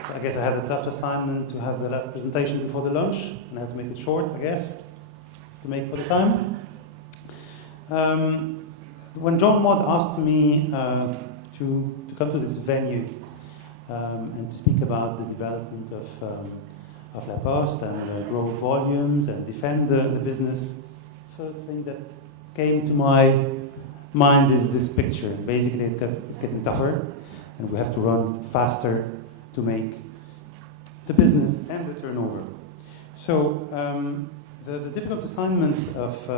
So I guess I had a tough assignment to have the last presentation before the lunch, and I have to make it short, I guess, to make for the time. When John Mott asked me to come to this venue and to speak about the development of La Poste and grow volumes and defend the business, first thing that came to my mind is this picture. Basically, it's getting tougher, and we have to run faster to make the business and the turnover. So the difficult assignment of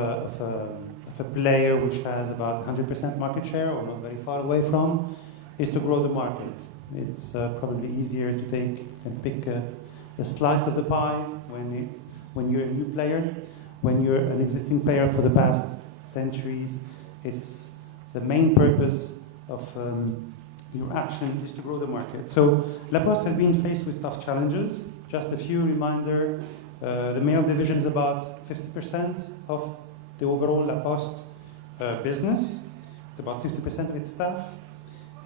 a player which has about 100% market share, or not very far away from, is to grow the market. It's probably easier to take and pick a slice of the pie when you're a new player. When you're an existing player for the past centuries, it's the main purpose of your action is to grow the market. So La Poste has been faced with tough challenges. Just a few reminder, the mail division is about 50% of the overall La Poste business. It's about 60% of its staff.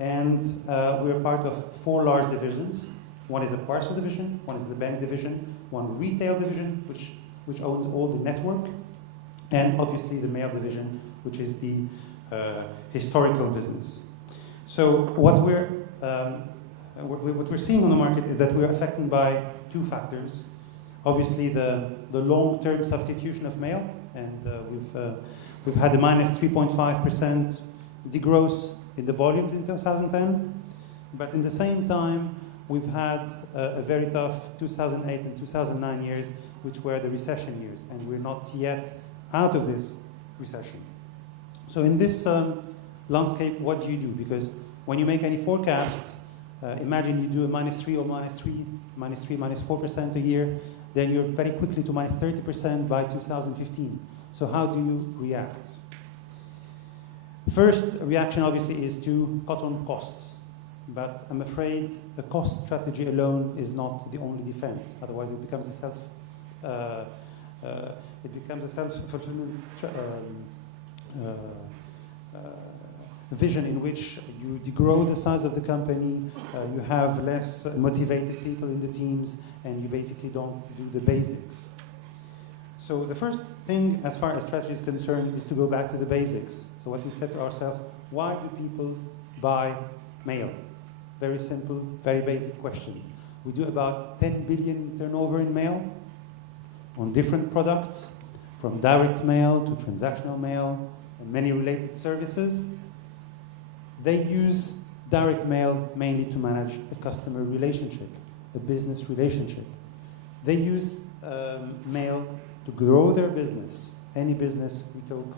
And we're part of 4 large divisions. One is a parcel division, one is the bank division, one retail division, which owns all the network, and obviously the mail division, which is the historical business. So what we're seeing on the market is that we're affected by 2 factors. Obviously, the long-term substitution of mail, and we've had a minus 3.5% degrowth in the volumes in 2010, but in the same time, we've had a very tough 2008 and 2009 years, which were the recession years, and we're not yet out of this recession. So in this landscape, what do you do? Because when you make any forecast, imagine you do a minus 3 or minus 4% a year, then you're very quickly to minus 30% by 2015. So how do you react? First reaction, obviously, is to cut on costs. But I'm afraid a cost strategy alone is not the only defense. Otherwise, it becomes a self-fulfillment vision in which you degrow the size of the company, you have less motivated people in the teams, and you basically don't do the basics. So the first thing, as far as strategy is concerned, is to go back to the basics. So what we said to ourselves, why do people buy mail? Very simple, very basic question. We do about 10 billion in turnover in mail on different products, from direct mail to transactional mail, and many related services. They use direct mail mainly to manage a customer relationship, a business relationship. They use mail to grow their business, any business we talk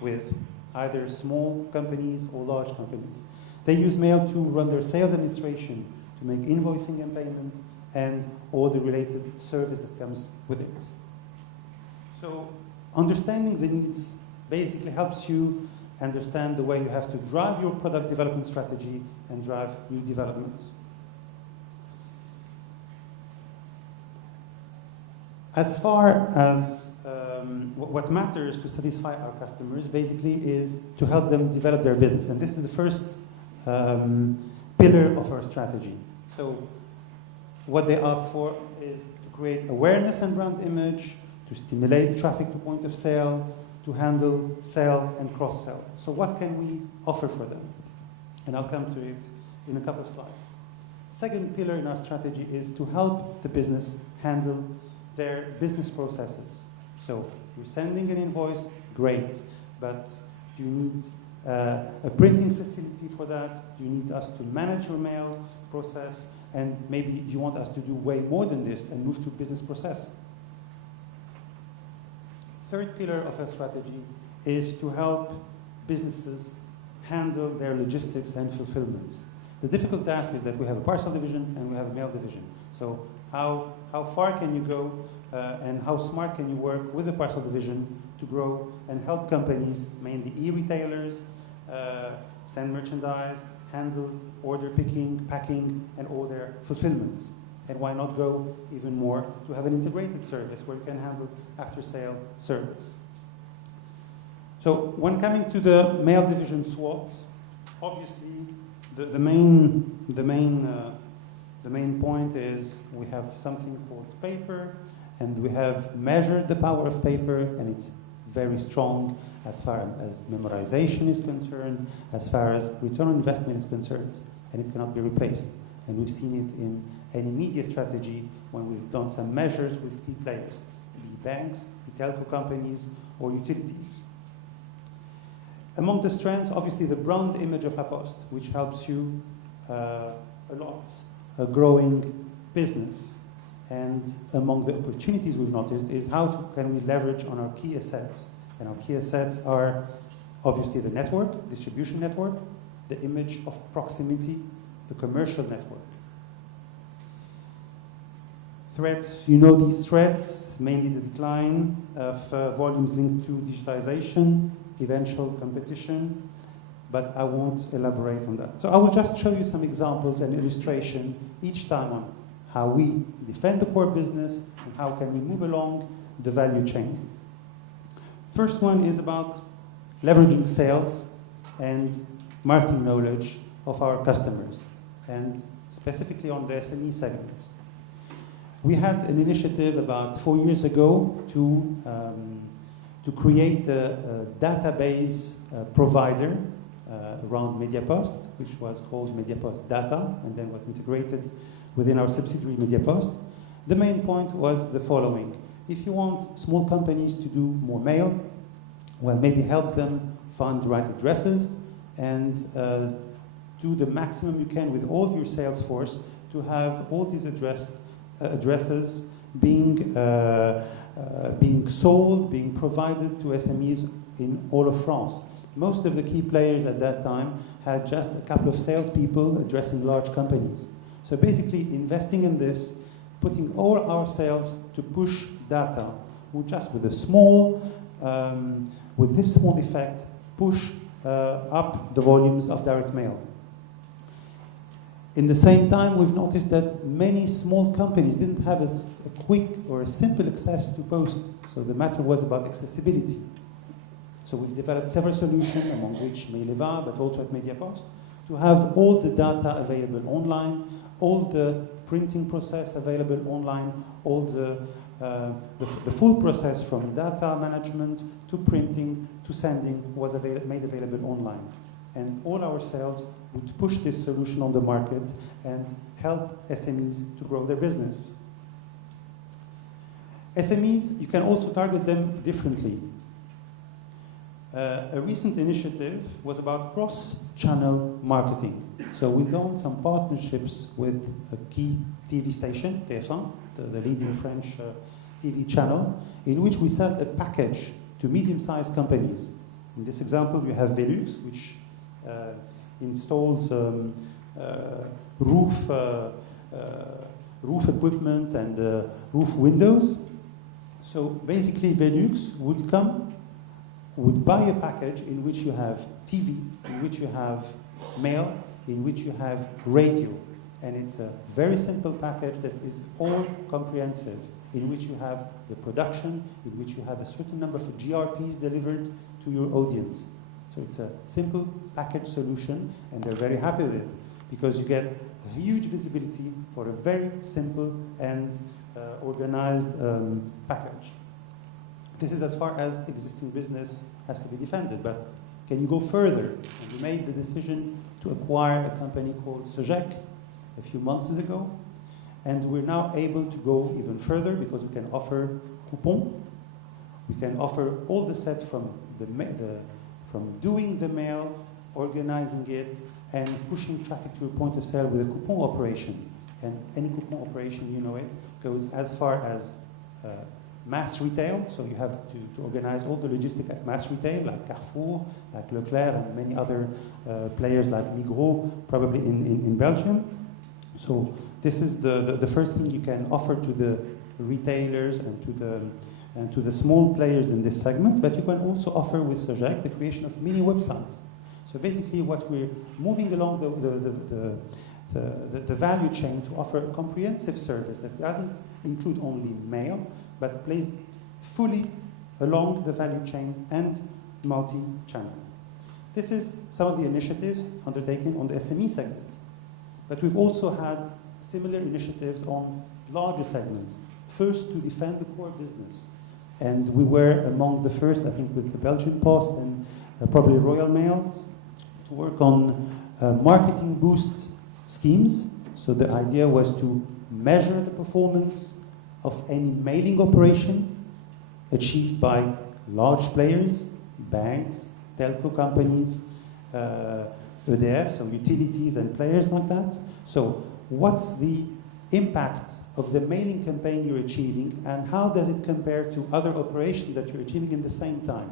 with, either small companies or large companies. They use mail to run their sales administration, to make invoicing and payment, and all the related service that comes with it. So understanding the needs basically helps you understand the way you have to drive your product development strategy and drive new developments. As far as what matters to satisfy our customers basically is to help them develop their business. And this is the first pillar of our strategy. So what they ask for is to create awareness and brand image, to stimulate traffic to point of sale, to handle sell and cross-sell. So what can we offer for them? And I'll come to it in a couple of slides. Second pillar in our strategy is to help the business handle their business processes. So you're sending an invoice, great, but do you need a printing facility for that? Do you need us to manage your mail process? And maybe do you want us to do way more than this and move to business process? Third pillar of our strategy is to help businesses handle their logistics and fulfillment. The difficult task is that we have a parcel division and we have a mail division. So how far can you go and how smart can you work with the parcel division to grow and help companies, mainly e-retailers, send merchandise, handle order picking, packing, and all their fulfillment. And why not go even more to have an integrated service where you can handle after-sale service. So when coming to the mail division SWOT, obviously the main The main point is we have something called paper, and we have measured the power of paper, and it's very strong as far as memorization is concerned, as far as return on investment is concerned, and it cannot be replaced. And we've seen it in any media strategy when we've done some measures with key players, be banks, be telco companies, or utilities. Among the strengths, obviously the brand image of La Poste, which helps you a lot, a growing business. And among the opportunities we've noticed is can we leverage on our key assets. And our key assets are obviously the network, distribution network, the image of proximity, the commercial network. Threats, you know these threats, mainly the decline of volumes linked to digitization, eventual competition, but I won't elaborate on that. So I will just show you some examples and illustration each time on how we defend the core business and how can we move along the value chain. First one is about leveraging sales and marketing knowledge of our customers, and specifically on the SME segment. We had an initiative about 4 years ago to create a database provider around Mediapost, which was called Mediapost Data, and then was integrated within our subsidiary Mediapost. The main point was the following. If you want small companies to do more mail, well, maybe help them find the right addresses and do the maximum you can with all your sales force to have all these addresses being sold, being provided to SMEs in all of France. Most of the key players at that time had just a couple of salespeople addressing large companies. So basically investing in this, putting all our sales to push data, with this small effect, push up the volumes of direct mail. In the same time, we've noticed that many small companies didn't have a quick or a simple access to Poste, so the matter was about accessibility. So we've developed several solutions, among which Maileva, but also at Mediapost, to have all the data available online, all the printing process available online, all the full process from data management to printing to sending was made available online. And all our sales would push this solution on the market and help SMEs to grow their business. SMEs, you can also target them differently. A recent initiative was about cross-channel marketing. So we've done some partnerships with a key TV station, TF1, the leading French TV channel, in which we sell a package to medium-sized companies. In this example, you have Velux, which installs roof equipment and roof windows. So basically, Velux would buy a package in which you have TV, in which you have mail, in which you have radio. And it's a very simple package that is all comprehensive, in which you have the production, in which you have a certain number of GRPs delivered to your audience. So it's a simple package solution, and they're very happy with it, because you get a huge visibility for a very simple and organized package. This is as far as existing business has to be defended, but can you go further? And we made the decision to acquire a company called Sogec a few months ago, and we're now able to go even further because we can offer coupons. We can offer all the set from doing the mail, organizing it, and pushing traffic to a point of sale with a coupon operation. And any coupon operation, you know it, goes as far as mass retail, so you have to organize all the logistics at mass retail, like Carrefour, like Leclerc, and many other players like Migros, probably in Belgium. So this is the first thing you can offer to the retailers and to the small players in this segment, but you can also offer with Sogec the creation of mini websites. So basically what we're moving along the value chain to offer a comprehensive service that doesn't include only mail, but plays fully along the value chain and multi-channel. This is some of the initiatives undertaken on the SME segment. But we've also had similar initiatives on larger segments. First, to defend the core business. And we were among the first, I think, with the Belgian Post and probably Royal Mail, to work on marketing boost schemes. So the idea was to measure the performance of any mailing operation achieved by large players, banks, telco companies, EDF, so utilities and players like that. So what's the impact of the mailing campaign you're achieving, and how does it compare to other operations that you're achieving in the same time?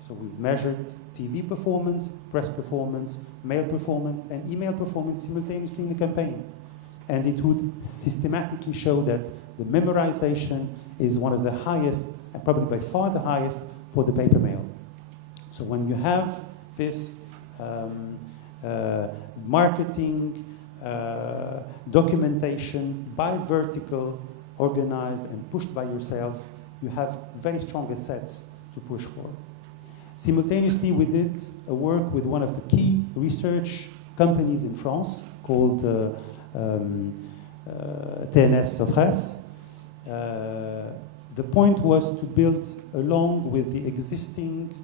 So we've measured TV performance, press performance, mail performance, and email performance simultaneously in the campaign. And it would systematically show that the memorization is one of the highest, and probably by far the highest, for the paper mail. So when you have this marketing documentation by vertical, organized and pushed by yourselves, you have very strong assets to push for. Simultaneously, we did a work with one of the key research companies in France called TNS Sofres. The point was to build, along with the existing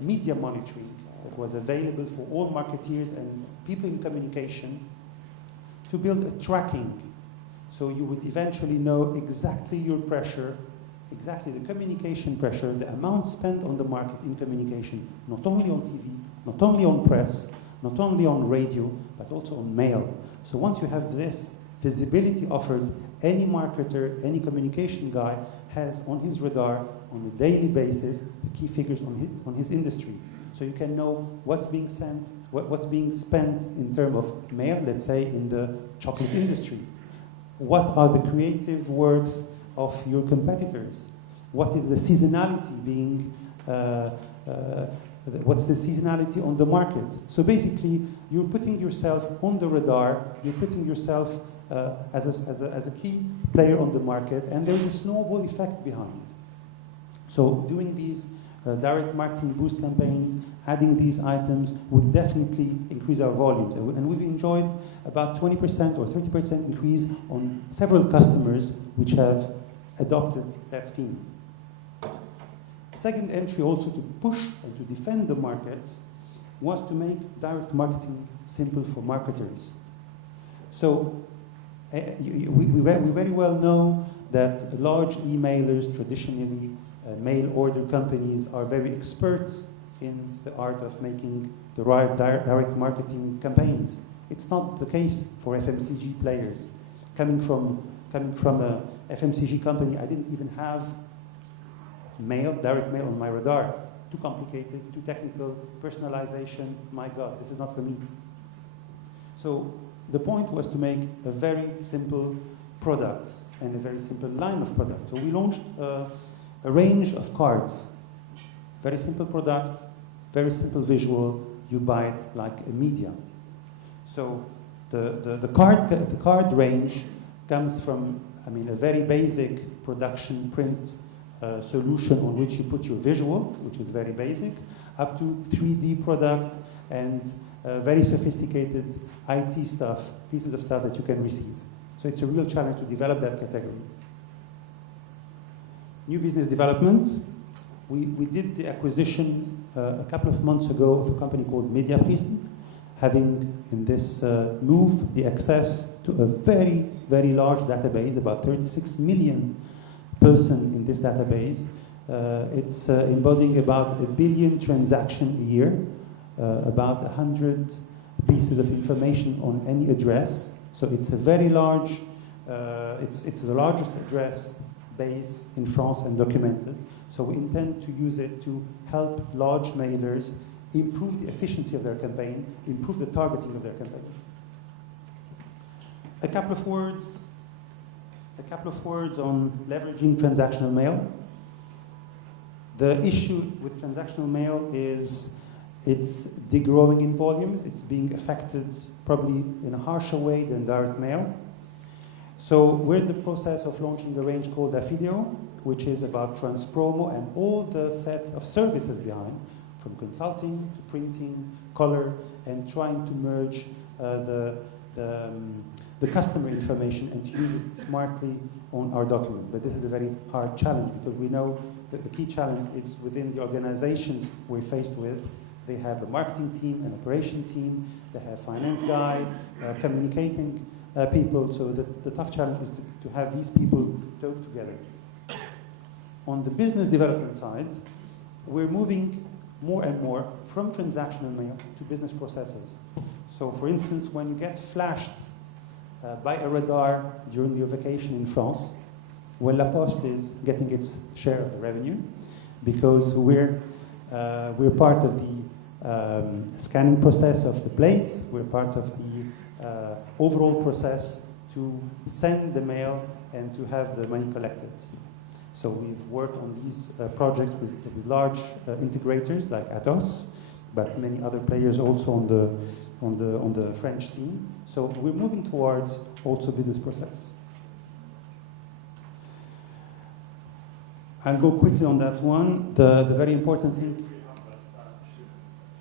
media monitoring that was available for all marketeers and people in communication, to build a tracking. So you would eventually know exactly your pressure, exactly the communication pressure, the amount spent on the market in communication, not only on TV, not only on press, not only on radio, but also on mail. So once you have this visibility offered, any marketer, any communication guy has on his radar, on a daily basis, the key figures on his industry. So you can know what's being sent, what's being spent in terms of mail, let's say, in the chocolate industry. What are the creative works of your competitors? What is the seasonality being, what's the seasonality on the market? So basically, you're putting yourself on the radar, you're putting yourself as a key player on the market, and there's a snowball effect behind. So doing these direct marketing boost campaigns, adding these items would definitely increase our volumes. And we've enjoyed about 20% or 30% increase on several customers which have adopted that scheme. Second entry also to push and to defend the market was to make direct marketing simple for marketers. So we very well know that large emailers, traditionally mail order companies, are very expert in the art of making the right direct marketing campaigns. It's not the case for FMCG players. Coming from a FMCG company, I didn't even have direct mail on my radar. Too complicated, too technical, personalization, my God, this is not for me. So the point was to make a very simple product and a very simple line of products. So we launched a range of cards. Very simple product, very simple visual, you buy it like a media. So the card range comes from, a very basic production print solution on which you put your visual, which is very basic, up to 3D products and very sophisticated IT stuff, pieces of stuff that you can receive. So it's a real challenge to develop that category. New business development. We did the acquisition a couple of months ago of a company called MediaPrism, having in this move the access to a very, very large database, about 36 million person in this database. It's embodying about 1 billion transactions a year, about 100 pieces of information on any address. So it's a very large, it's the largest address base in France and documented. So we intend to use it to help large mailers improve the efficiency of their campaign, improve the targeting of their campaigns. A couple of words on leveraging transactional mail. The issue with transactional mail is it's degrowing in volumes. It's being affected probably in a harsher way than direct mail. So we're in the process of launching a range called Affideo, which is about transpromo and all the set of services behind, from consulting to printing, color, and trying to merge the customer information and to use it smartly on our document. But this is a very hard challenge because we know that the key challenge is within the organizations we're faced with. They have a marketing team, an operation team, they have finance guy, communicating people. So the tough challenge is to have these people talk together. On the business development side, we're moving more and more from transactional mail to business processes. So for instance, when you get flashed by a radar during your vacation in France, well, La Poste is getting its share of the revenue because we're part of the scanning process of the plates, we're part of the overall process to send the mail and to have the money collected. So we've worked on these projects with large integrators like Atos, but many other players also on the French scene. So we're moving towards also business process. I'll go quickly on that one. The very important thing.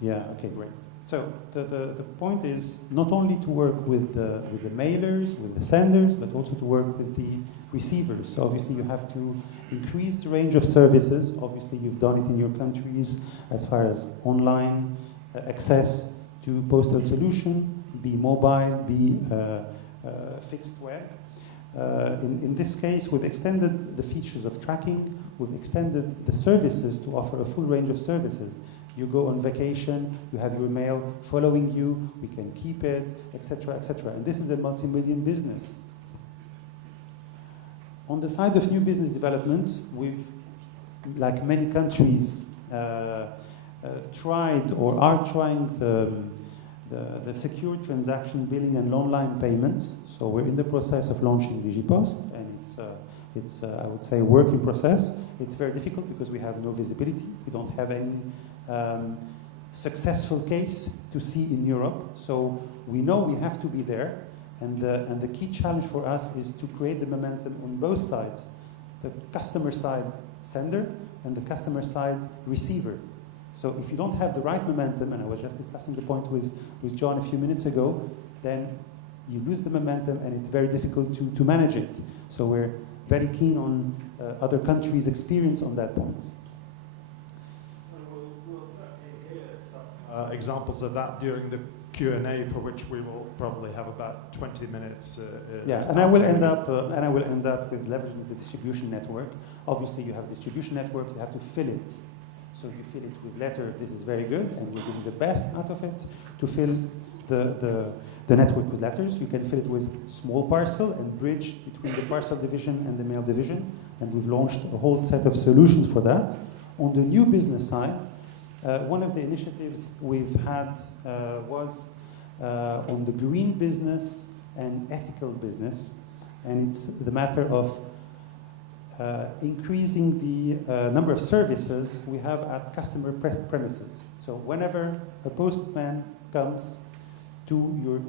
Yeah. Okay. Great. So the point is not only to work with the mailers, with the senders, but also to work with the receivers. So obviously you have to increase the range of services. Obviously you've done it in your countries as far as online access to postal solution, be mobile, be fixed web. In this case, we've extended the features of tracking. We've extended the services to offer a full range of services. You go on vacation, you have your mail following you, we can keep it, etc., etc. And this is a multi-million business. On the side of new business development, we've, like many countries, tried or are trying the secure transaction billing and online payments. So we're in the process of launching DigiPost, and it's I would say, a working process. It's very difficult because we have no visibility. We don't have any successful case to see in Europe. So we know we have to be there. And the key challenge for us is to create the momentum on both sides, the customer side sender and the customer side receiver. So if you don't have the right momentum, and I was just discussing the point with John a few minutes ago, then you lose the momentum and it's very difficult to manage it. So we're very keen on other countries' experience on that point. So we'll certainly hear some examples of that during the Q&A, for which we will probably have about 20 minutes. Yes, and I will end up with leveraging the distribution network. Obviously, you have a distribution network. You have to fill it. So you fill it with letter. This is very good, and we're doing the best out of it to fill the network with letters. You can fill it with small parcel and bridge between the parcel division and the mail division. And we've launched a whole set of solutions for that. On the new business side, one of the initiatives we've had was on the green business and ethical business, and it's the matter of increasing the number of services we have at customer premises. So whenever a postman comes to your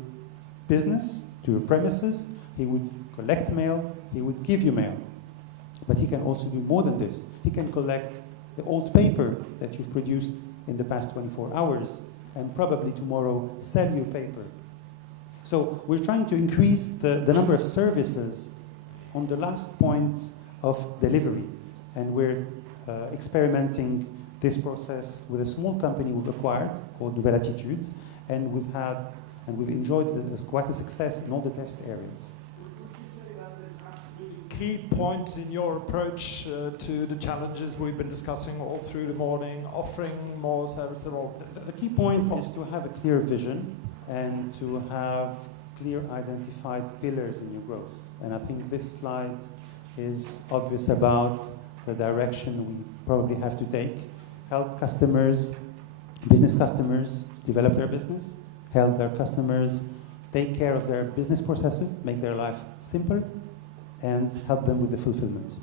business, to your premises, he would collect mail, he would give you mail. But he can also do more than this. He can collect the old paper that you've produced in the past 24 hours and probably tomorrow sell you paper. So we're trying to increase the number of services on the last point of delivery. And we're experimenting this process with a small company we've acquired called Velatitude, and we've enjoyed quite a success in all the test areas. Key point in your approach to the challenges we've been discussing all through the morning, offering more services? The key point is to have a clear vision and to have clear identified pillars in your growth. And I think this slide is obvious about the direction we probably have to take. Help customers, business customers, develop their business. Help their customers take care of their business processes, make their life simple, and help them with the fulfillment.